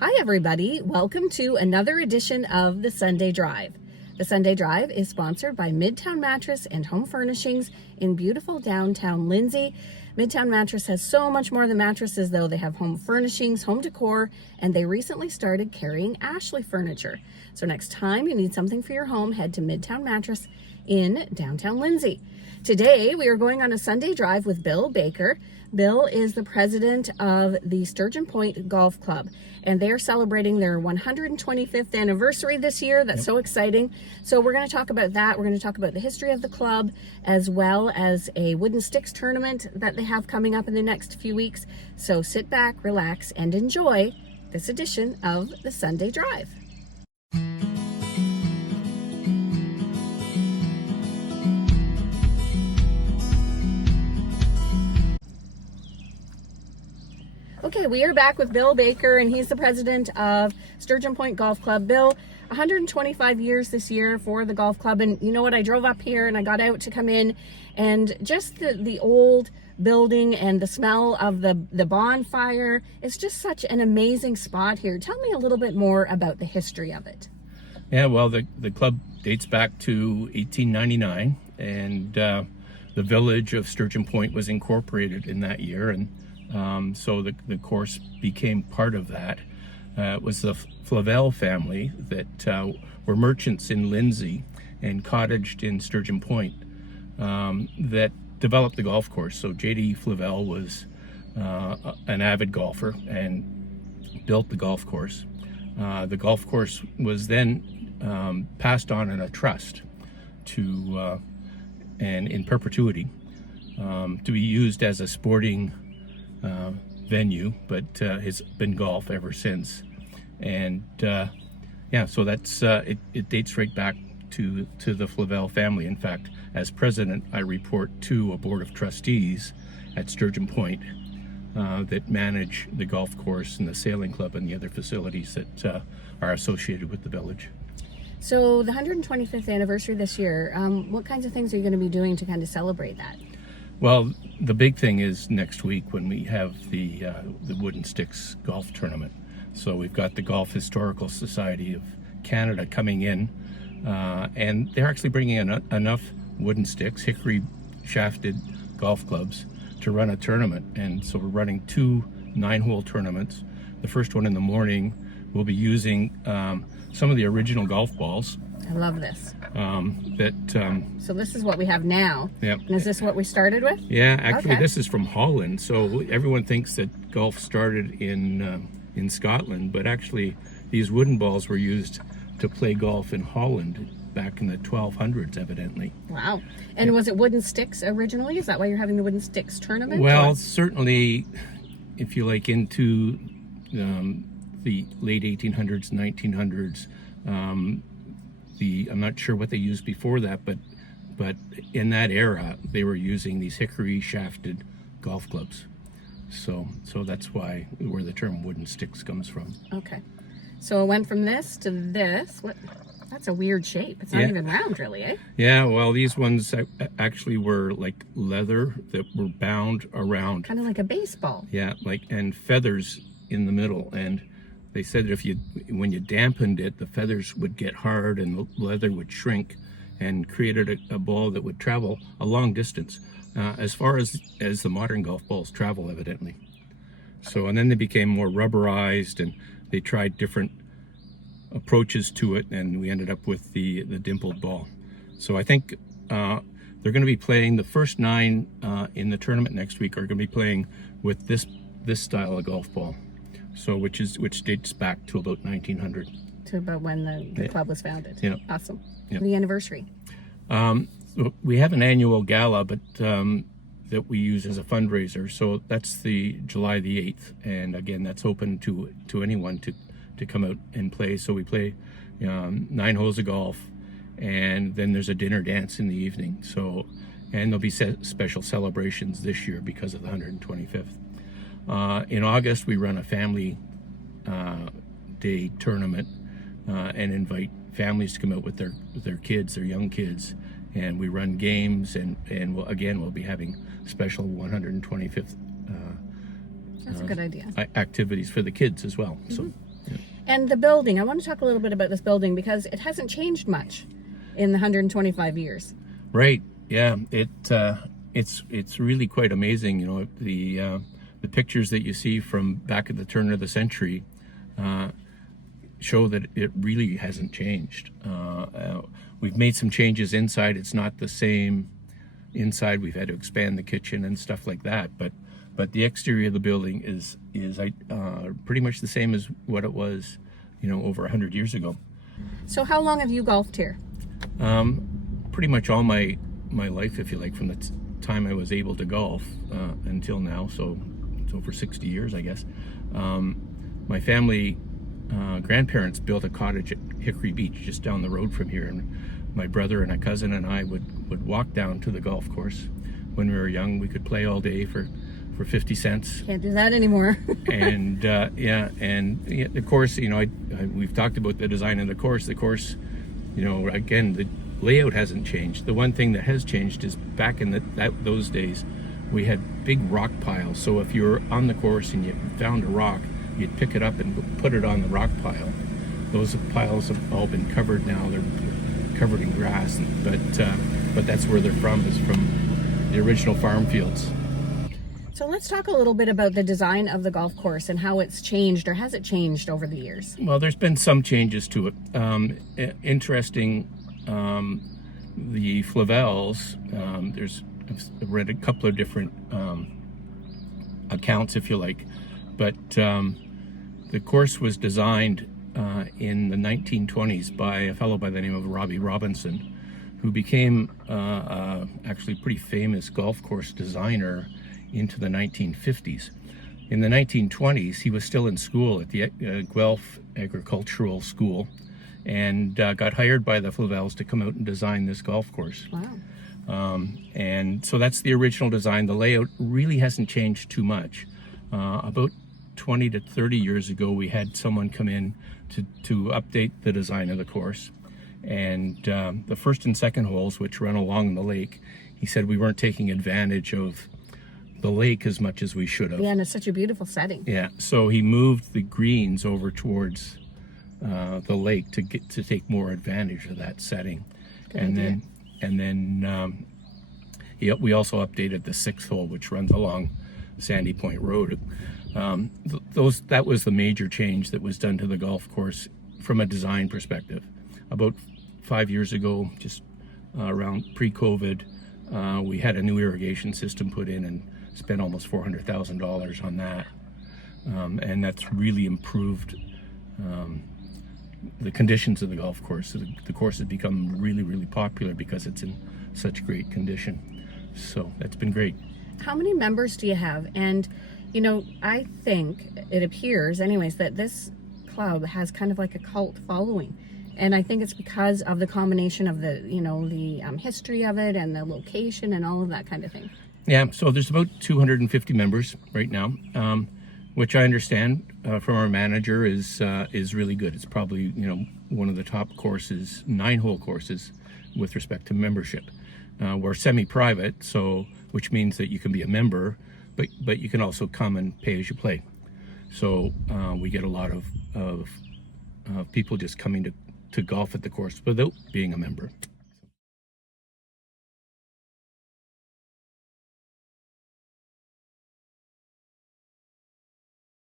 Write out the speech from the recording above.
Hi everybody, welcome to another edition of the Sunday Drive. The Sunday Drive is sponsored by Midtown Mattress and Home Furnishings in beautiful downtown Lindsay. Midtown Mattress has so much more than mattresses though. They have home furnishings, home decor, and they recently started carrying Ashley furniture. So next time you need something for your home, head to Midtown Mattress in downtown Lindsay. Today we are going on a Sunday Drive with Bill Baker. Bill is the president of the Sturgeon Point Golf Club, and they're celebrating their 125th anniversary this year. That's so exciting. So we're going to talk about that. We're going to talk about the history of the club, as well as a wooden sticks tournament that they have coming up in the next few weeks. So sit back, relax, and enjoy this edition of the Sunday Drive. Okay, we are back with Bill Baker, and he's the president of Sturgeon Point Golf Club. Bill, 125 years this year for the golf club, and you know what? I drove up here and I got out to come in, and just the old building and the smell of the bonfire. It's just such an amazing spot here. Tell me a little bit more about the history of it. Yeah, well, the club dates back to 1899, and the village of Sturgeon Point was incorporated in that year, and so the course became part of that. It was the Flavel family that were merchants in Lindsay and cottaged in Sturgeon Point that developed the golf course. So J.D. Flavel was an avid golfer and built the golf course. The golf course was then passed on in a trust to and in perpetuity to be used as a sporting venue, but it's been golf ever since. And yeah, so that's it dates right back to the Flavel family. In fact, as president, I report to a board of trustees at Sturgeon Point that manage the golf course and the sailing club and the other facilities that are associated with the village. So the 125th anniversary this year, what kinds of things are you going to be doing to kind of celebrate that? Well, the big thing is next week when we have the Wooden Sticks golf tournament. So we've got the Golf Historical Society of Canada coming in, and they're actually bringing in enough wooden sticks, hickory shafted golf clubs, to run a tournament. And so we're running 2 9-hole tournaments. The first one in the morning, we'll be using some of the original golf balls. I love this. So this is what we have now. Yep. And is this what we started with? Yeah, actually, Okay. This is from Holland. So everyone thinks that golf started in Scotland, but actually, these wooden balls were used to play golf in Holland back in the 1200s, evidently. Wow. And was it wooden sticks originally? Is that why you're having the wooden sticks tournament? Well, or? certainly, if you like, into the late 1800s, 1900s. I'm not sure what they used before that, but in that era they were using these hickory shafted golf clubs. So that's where the term wooden sticks comes from. Okay. So it went from this to this. That's a weird shape. It's not even round, really, eh? Yeah, well, these ones actually were like leather that were bound around. Kind of like a baseball. Yeah, and feathers in the middle. And they said that when you dampened it, the feathers would get hard and the leather would shrink, and created a ball that would travel a long distance, as far as the modern golf balls travel, evidently. So, and then they became more rubberized, and they tried different approaches to it, and we ended up with the dimpled ball. So I think they're going to be playing the first 9 in the tournament next week are going to be playing with this style of golf ball. So which dates back to about 1900. To about when the club was founded. Yeah. Awesome. Yeah. The anniversary. We have an annual gala, but that we use as a fundraiser. So that's the July the 8th, and again, that's open to anyone to come out and play. So we play 9 holes of golf, and then there's a dinner dance in the evening. So, and there'll be special celebrations this year because of the 125th. In August, we run a family day tournament and invite families to come out with their kids, their young kids, and we run games, and we'll be having special 125th That's a good idea. activities for the kids as well. Mm-hmm. So, yeah. And the building, I want to talk a little bit about this building because it hasn't changed much in the 125 years. Right. Yeah. It's really quite amazing. You know, the pictures that you see from back at the turn of the century show that it really hasn't changed. We've made some changes inside. It's not the same inside. We've had to expand the kitchen and stuff like that. But the exterior of the building is pretty much the same as what it was, you know, over 100 years ago. So how long have you golfed here? Pretty much all my life, if you like, from the time I was able to golf until now. So it's over 60 years, I guess. My family, grandparents built a cottage at Hickory Beach, just down the road from here, and my brother and a cousin and I would walk down to the golf course. When we were young, we could play all day for 50 cents. Can't do that anymore. And the course, you know, we've talked about the design of the course. The course, you know, again, the layout hasn't changed. The one thing that has changed is back in those days, we had big rock piles. So if you were on the course and you found a rock, you'd pick it up and put it on the rock pile. Those piles have all been covered now. They're covered in grass, but that's where they're from, is from the original farm fields. So let's talk a little bit about the design of the golf course and how it's changed, or has it changed over the years? Well, there's been some changes to it. Interesting, the Flavels, I've read a couple of different accounts, if you like, but the course was designed in the 1920s by a fellow by the name of Robbie Robinson, who became actually a pretty famous golf course designer into the 1950s. In the 1920s, he was still in school at the Guelph Agricultural School, and got hired by the Flavels to come out and design this golf course. Wow. And so that's the original design. The layout really hasn't changed too much. About 20 to 30 years ago, we had someone come in to update the design of the course. And the first and second holes, which run along the lake, he said we weren't taking advantage of the lake as much as we should have. Yeah, and it's such a beautiful setting. Yeah, so he moved the greens over towards the lake to take more advantage of that setting. Good idea. We also updated the sixth hole, which runs along Sandy Point Road. That was the major change that was done to the golf course from a design perspective. About 5 years ago, just around pre-COVID, we had a new irrigation system put in and spent almost $400,000 on that. And that's really improved the conditions of the golf course. So the course has become really, really popular because it's in such great condition. So that's been great. How many members do you have? And, you know, I think it appears anyways that this club has kind of like a cult following. And I think it's because of the combination of the, you know, the history of it and the location and all of that kind of thing. Yeah, so there's about 250 members right now, which I understand from our manager is really good. It's probably, you know, one of the top courses, 9-hole courses with respect to membership. We're semi-private, so which means that you can be a member, but you can also come and pay as you play. So we get a lot of people just coming to golf at the course without being a member.